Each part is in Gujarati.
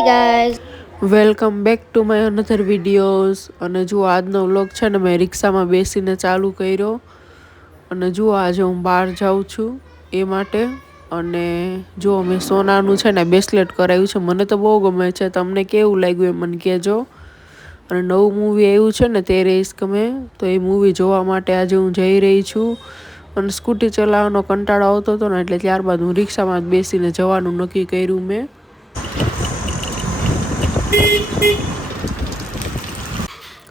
Hi guys, welcome back to my another videos. અને જુઓ આજનો વ્લોગ છે ને મેં રિક્ષામાં બેસીને ચાલુ કર્યો. અને જુઓ આજે હું બહાર જાઉં છું એ માટે. અને જુઓ મેં સોનાનું છે ને બ્રેસલેટ કરાવ્યું છે. મને તો બહુ ગમે છે. તમને કેવું લાગ્યું એ મને કહેજો. અને નવું મૂવી આવ્યું છે ને તેરે ઇશ્ક મેં, તો એ મૂવી જોવા માટે આજે હું જઈ રહી છું. અને સ્કૂટી ચલાવવાનો કંટાળો આવતો હતો ને એટલે ત્યારબાદ હું રિક્ષામાં બેસીને જવાનું નક્કી કર્યું મેં.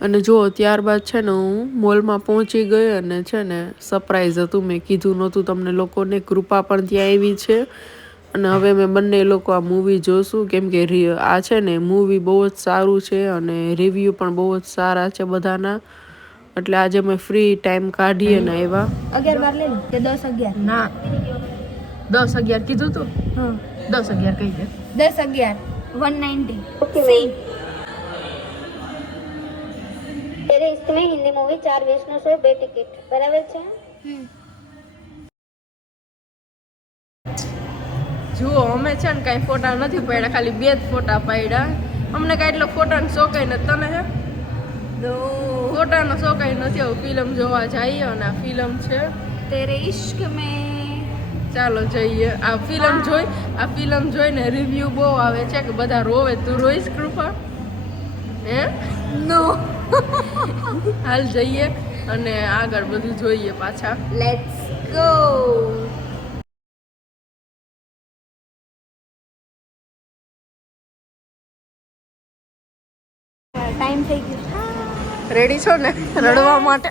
અને જુઓ ત્યારબાદ છે ને હું મોલમાં પહોંચી ગઈ. અને છે ને સરપ્રાઈઝ હતું, મેં કીધું નહોતું તમને લોકોને. કૃપા પણ ત્યાં આવી છે. અને હવે મેં બંને લોકો આ મૂવી જોશું, કેમ કે આ છે ને મૂવી બહુ જ સારું છે અને રિવ્યૂ પણ બહુ જ સારા છે બધાના. એટલે આજે મેં ફ્રી ટાઈમ કાઢી અને આવ્યા. 11-12 લઈ લો કે 10-11? ના, 10-11 કીધું તું? હા, 10-11 કહી દે. 10-11 190 સી. तेरे इश्क में हिंदी मूवी 4 शो 2 टिकट बराबर છે. જુઓ અમે છે ને કાંઈ ફોટા નથી પાડ્યા, ખાલી 2 જ ફોટા પાડ્યા. અમને કાંઈ એટલો ફોટાનો શોખ નથી. તને હે ફોટાનો શોખ નથી. આવું ફિલ્મ જોવા જઈએ અને આ ફિલ્મ છે તેરે ઇશ્ક મેં. ચાલો જઈએ. આ ફિલ્મ જોઈને રિવ્યૂ બહુ આવે છે કે બધા રોવે. તું રોઈશ કૃપા? હે નો. હાલ જઈએ અને આગળ બધું જોઈએ પાછા. Let's go. ટાઈમ થઈ ગયો. રેડી છો ને રડવા માટે?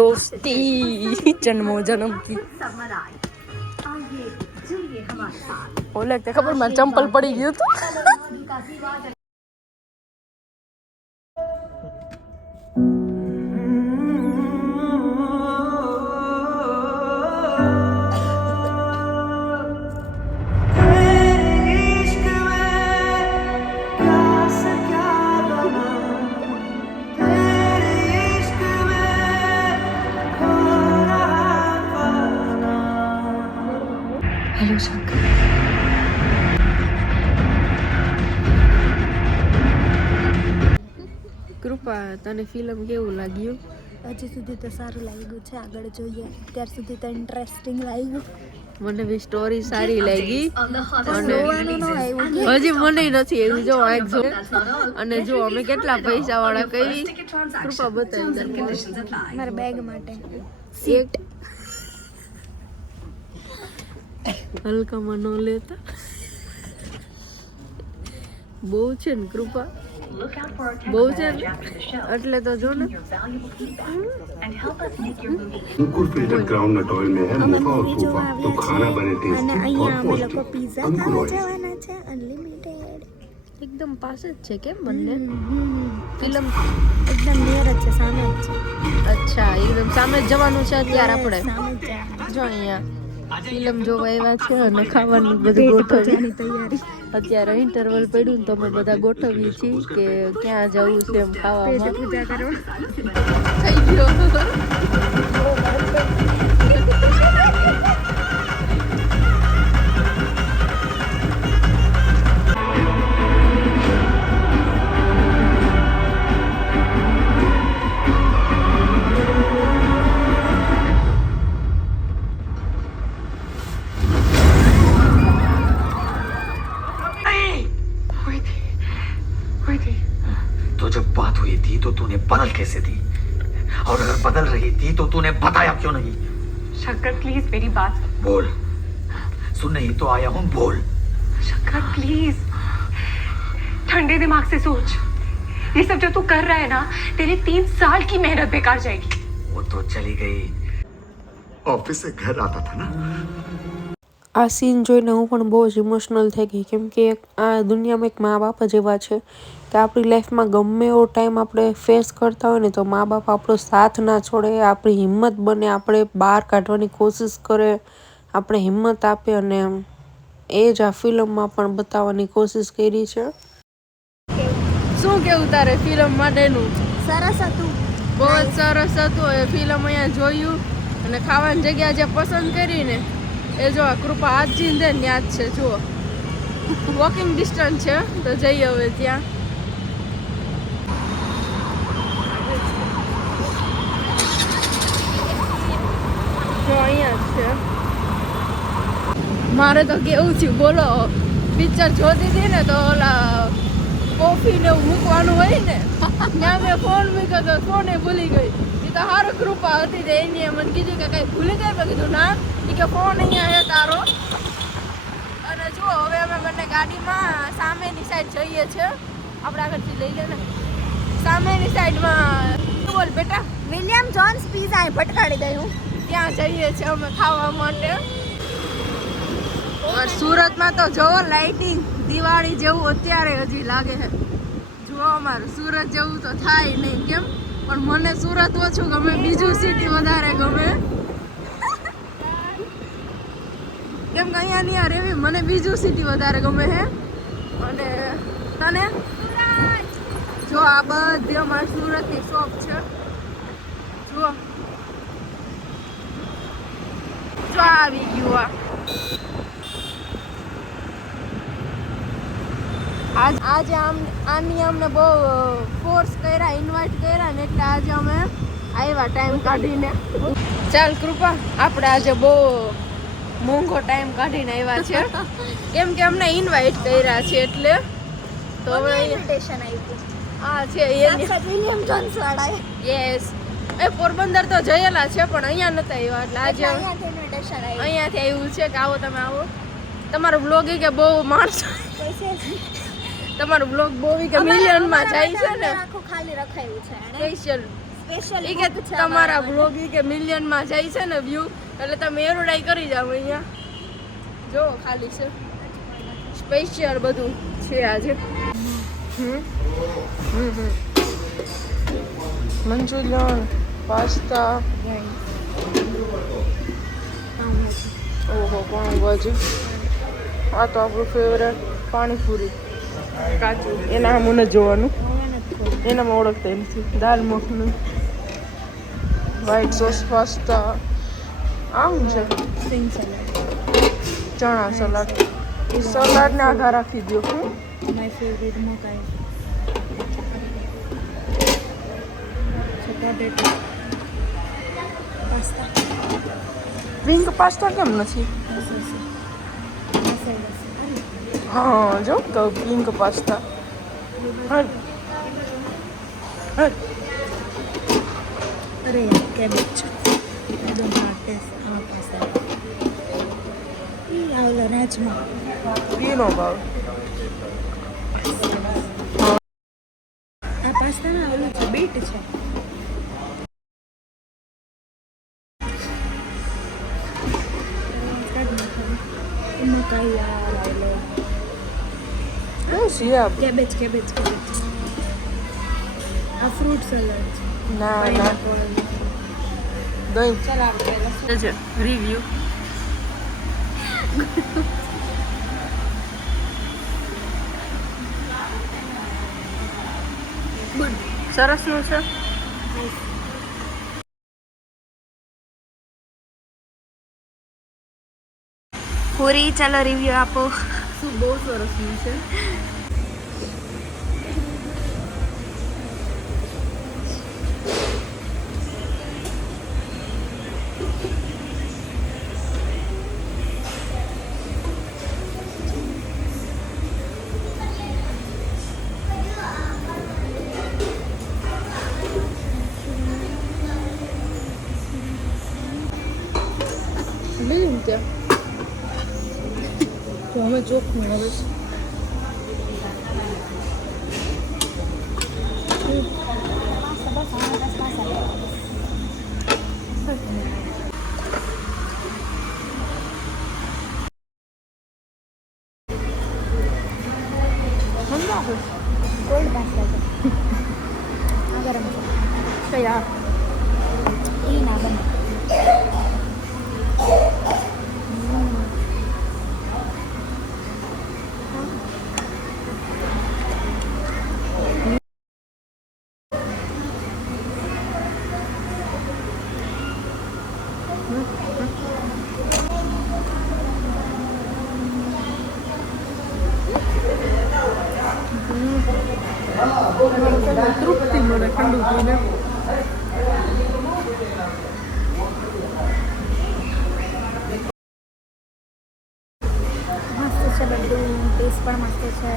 દોસ્તી જન્મો જન્મ કી. ઓલે તે ખબર મારે ચંપલ પડી ગયું હતું. હેલો શંકર. કૃપા, તને ફિલ્મ કેવું લાગ્યું? હજી સુધી તો સારું લાગ્યું છે, આગળ જોઈએ. અત્યાર સુધી તો ઇન્ટરેસ્ટિંગ લાગ્યું. મને બી સ્ટોરી સારી લાગી. અને જોવાનું ન આવ્યું કે હજી મને નથી એવું. જો આ જો અને જો અમે કેટલા પૈસા વાળા કઈ કૃપા બતાવી. મારા બેગ માટે એક હલકામાં ન લેતા. બહુ છે ને કૃપા, બહુ છે ને એટલે તો જો ને. अंकुर फिल्टर ग्राउंड नट ऑयल में है मोफा और फूफा तो खाना बने અને टेस्टी और અહીંયા અમે લોકો पौष्टिक. પિઝા अंकुर ખાવા ऑयल જવાના છે, અનલિમિટેડ. એકદમ પાસે જ છે કેમ બંને? ફિલ્મ એકદમ નિયર જ છે, સામે જ છે. અચ્છા, એકદમ સામે જ જવાનું છે અત્યારે આપણે. સામે જ જવાનું. જો અહીંયા ફિલ્મ જોવા આવ્યા છે અને ખાવાનું બધું ગોઠવ્યું. તૈયારી. અત્યારે ઇન્ટરવલ પડ્યું ને તો અમે બધા ગોઠવીએ છીએ કે ક્યાં જવું છે એમ ખાવામાં. પૂજા કરવા. થઈ ગયો. तो जब बात हुई थी तो तूने बदल कैसे दी? और अगर बदल रही थी तो तूने बताया क्यों नहीं? शंकर प्लीज मेरी बात बोल, सुनने ही तो आया हूँ, बोल. शंकर प्लीज ठंडे दिमाग से सोच. ये सब जो तू कर रहा है ना, तेरे 3 साल की मेहनत बेकार जाएगी. वो तो चली गई. ऑफिस से घर आता था ना. આ સીન જોઈને હું પણ બહુ જ ઇમોશનલ થઈ ગઈ. કેમ કે આ દુનિયામાં એક મા બાપ જ એવા છે કે આપણી લાઈફમાં ગમે એવો ટાઈમ આપણે ફેસ કરતા હોય ને તો મા બાપ આપણો સાથ ના છોડે, આપણી હિંમત બને, આપણે બહાર કાઢવાની કોશિશ કરે, આપણે હિંમત આપે. અને એ જ આ ફિલ્મમાં પણ બતાવવાની કોશિશ કરી છે. શું કેવું તારે ફિલ્મ માટેનું? સરસ હતું. બહુ જ સરસ હતું. એ ફિલ્મ અહીંયા જોયું અને ખાવાની જગ્યા જે પસંદ કરીને એ જો આ કૃપા હાથ જીંદે ત્યાં જ છે જુઓ વોકિંગ ડિસ્ટન્સ છે તો જઈએ હવે ત્યાં જો અહીંયા જ છે મારે તો કેવું થયું બોલો પિક્ચર જોતી હતી ને તો ઓલા કોફી ને એવું મૂકવાનું હોય ને ત્યાં મેં ફોન મૂક્યો તો ફોને ભૂલી ગઈ એ તો સારું કૃપા હતી તો એની મને કીધું કે કઈ ભૂલી ગઈ મેં કીધું ના એ કે ફોન અહીંયા છે તારો અને જુઓ હવે અમે બંને ગાડીમાં સામેની સાઈડ જઈએ છીએ આપણે આગળથી લઈ લે ને સામેની સાઈડમાં બોલ બેટા વિલિયમ જોન્સ પીઝા અહીં ભટકાડી દઈ હું ત્યાં જઈએ છીએ અમે ખાવા માટે સુરતમાં તો જોવો લાઇટિંગ દિવાળી જેવું અત્યારે હજી લાગે છે જુઓ અમારું સુરત જેવું તો થાય નહીં કેમ પણ મને સુરત ઓછું ગમે બીજું સિટી વધારે ગમે કેમ કે અહીંયા નહીં રેવી મને બીજું સિટી વધારે ગમે છે અને તને જો આ બધી અમારી સુરતની શોપ છે જુઓ જો આવી ગયું આજે આની અમને બહુ ફોર્સ કર્યા ઇન્વાઇટ કર્યા ને એટલે આજે અમે આવ્યા ટાઈમ કાઢીને ચાલ કૃપા આપણે આજે બહુ મોંઘો ટાઈમ કાઢીને આવ્યા છે કેમ કે અમને ઇન્વાઇટ કર્યા છે એટલે તો હવે ઇન્વિટેશન આવ્યું હા છે વિલિયમ જોન્સ વાળા યસ એ પોરબંદર તો જયેલા છે પણ અહીંયા નતા આવ્યા એટલે આજે અહીંયાથી ઇન્વિટેશન આવ્યું અહીંયાથી આવ્યું છે કે આવો તમે આવો તમારો બ્લોગ કે બહુ માણસો તમારો બ્લોગ બહુ કે મિલિયનમાં જાય છે ને આખું ખાલી રખાયું છે સ્પેશિયલ સ્પેશિયલ ઈ કે તમારા બ્લોગ કે મિલિયનમાં જાય છે ને વ્યૂ એટલે તમે એરોડાઈ કરી જાવ અહીંયા જો ખાલી છે સ્પેશિયલ બધું છે આજે મંચુરિયન પાસ્તા ઓહો પાઉંભાજી આ તો આપણું ફેવરેટ પાણીપુરી કાચું એના મને જોવાનું એનામાં ઓળખતા નથી dal makhani white sauce pasta આમ છે ચણા સલાડ એ સલાડને આઘા રાખી દો માય ફેવરેટ મકાઈ પોટેટો પાસ્તા પિંક પાસ્તા કેમ નથી હા જો પિંક પાસ્તા અરે કેબેજ એકદમ ટેસ્ટ આ પાસ્તા ઈ આવલો રાજમા પીનો ભાવ આ પાસ્તા ના આવલો છે બીટ છે મકાઈ આવલો સિયાબ કેબેજ આ ફ્રૂટ સલાડ ના ના દહીં છે રિવ્યુ સરસ નું છે પૂરી ચાલો રિવ્યુ આપો શું બહુ સરસ નું છે બીજું ત્યાં તો અમે ચોખ્ખું હવે કોલ્ડ પાસ્તા છે આ ગરમ છે કયા ઈ ના બને તૃપ્તિ મળે ઠંડુ પીને. મસ્ત છે બધું, ટેસ્ટ પણ મસ્ત છે.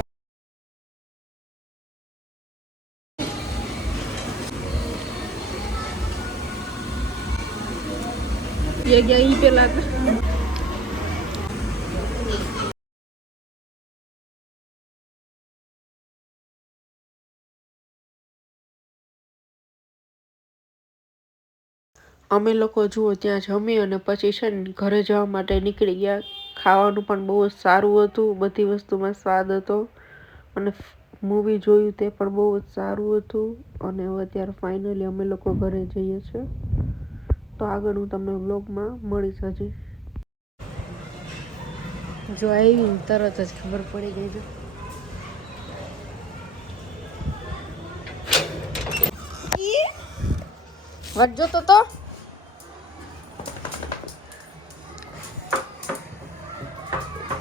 ये गया यहीं पे लाकर અમે લોકો જુઓ ત્યાં જમી અને પછી છે ને ઘરે જવા માટે નીકળી ગયા. ખાવાનું પણ બહુ જ સારું હતું, બધી વસ્તુમાં સ્વાદ હતો અને મૂવી જોયું તે પણ બહુ જ સારું હતું. અને હવે અત્યારે ફાઇનલી અમે લોકો ઘરે જઈએ છીએ. તો આગળ હું તમને વ્લોગમાં મળીશ. હજી જો આવી તરત જ ખબર પડી ગઈ છે. વટ જોતો તો